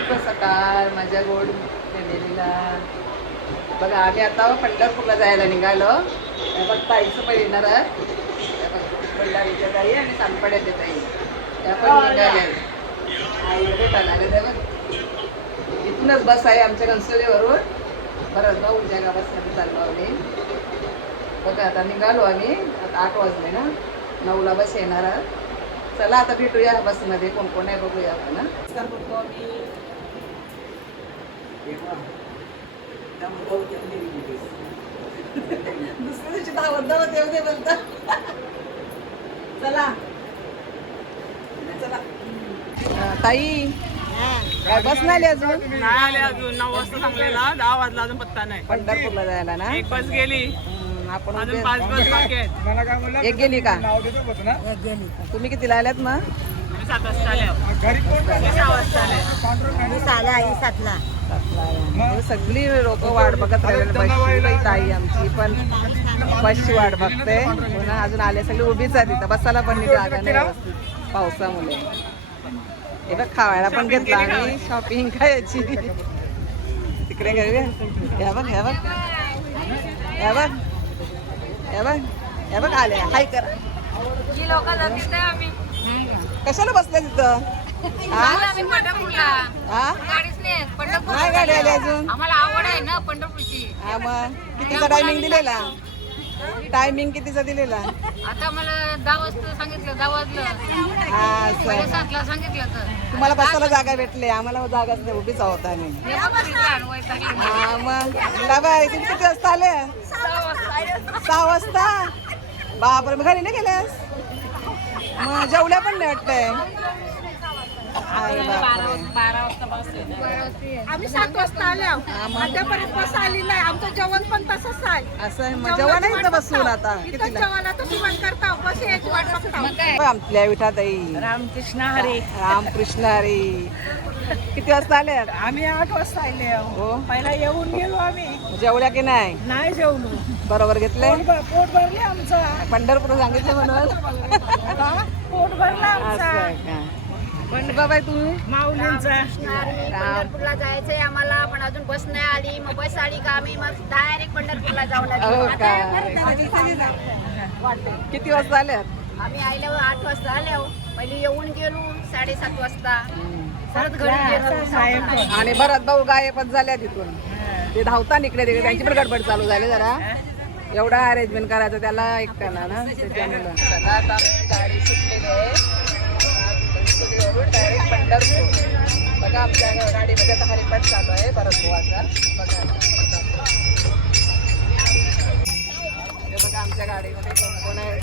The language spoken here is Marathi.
शुभ सकाळ माझ्या गोड फॅमिलीला. बघा आम्ही आता पंढरपूरला जायला निघालो. बघ ताईचं पण येणार आहे. बंडारीच्या ताई आणि सानपाड्याच्या ताई त्या पण निघाल्या. आईला भेटायला आले त्या बघ. इथूनच बस आहे आमच्या घनसोलीवरून. बरं भाऊ उद्या गावासाठी चाललो आम्ही. बघा आता निघालो आम्ही. आता 8 वाजले ना, 9ला बस येणार आहे. चला आता भेटूया बसमध्ये. कोण कोण आहे बघूया आपण. नमस्कार करतो आम्ही. दुसऱ्या दिवशी धावत येऊ दे बोलता. चला चला. ताई काय बस नाही आली अजून? नाही आले अजून. 9 वाजता सांगलेला, 10 वाजला अजून पत्ता नाही. पंढरपूरला जायला ना. एक बस गेली, आपण अजून 5 बस बाकी आहेत. एक गेली का? तुम्ही कितीला आल्यात मग? आम्ही 7 वाजता आले. 6 वाजता आले. 7ला. सगळी लोक वाट बघत राहिले. बसची ताई आमची पण बसची वाट बघते. पुन्हा अजून आले सगळी उभीच आहे तिथं. बसायला पण जागा नाही व्यवस्थित पावसामुळे. हे बघ खावायला पण घेतलं आम्ही. शॉपिंग काय याची तिकडे करूया. हे बघ हे बघ हे बघ हे बघ हे बघ आले. हाय कर. कशाला बसले तिथं? नाही गाडी आली अजून. आम्हाला आवड आहे ना पंढरपूरची. हा मग कितीचा टायमिंग दिलेला? टायमिंग कितीचा दिलेला? आता मला 10 वाजता सांगितलं, 10 वाजलं. हा पहिले सर 7ला सांगितलं तर. तुम्हाला बसायला जागा भेटली, आम्हाला जागाच नाही. उभीच आहोत आम्ही. हे बघ किती अडवाय सांगितलं. हा मग बाई तुम्ही किती वाजता आले? 6 वाजता. बापरे मग घरी नाही गेल्यास? मग जेवल्या पण नाही वाटतंय. अरे बापरे. 12 वाजता बस आहे. आम्ही 7 वाजता आलो. आतापर्यंत बस आली नाही. आमचं जेवण पण तसंच आहे. असं आहे मग जेवण आहे इथं बसून आता इथं कितीला? जेवायला तर जेवण करता, बस यायची वाट बघता. मग काय? आपल्या विठाताई रामकृष्ण हरी. रामकृष्ण हरी. किती वाजता आले? आम्ही 8 वाजता आले. हो पहिला येऊन गेलो आम्ही. जेवल्या की नाही? नाही जेवलो. बरोबर घेतले. पोट भरले आमचं. पंढरपूर सांगितलं म्हणून. पोट भरला असं आहे का? पण बाबा तुम्ही माऊलींचा. पंढरपूरला जायचंय आम्हाला, पण अजून बस नाही आली. मग बस आली का आम्ही मग डायरेक्ट पंढरपूरला जाऊ हो लागलो. का? किती वाजता आल्यात? आम्ही आल्यावर 8 वाजता आलो. पहिले येऊन गेलो 7:30 वाजता. परत घरी गेलो. आणि भरत भाऊ गायबच झाल्या तिथून. ते धावता इकडे तिकडे. त्यांची पण गडबड चालू झाली जरा. एवढा अरेंजमेंट करायचं त्याला एकट्याला ना त्याच्यामुळं. चला आता आमची गाडी सुटलेली आहे. डायरेक्ट पंढरपूर. बघा आमच्या गाडीमध्ये आता हरिपाठ चालू आहे भरत भाऊचा. बघा हे बघा आमच्या गाडीमध्ये कोण कोण आहे.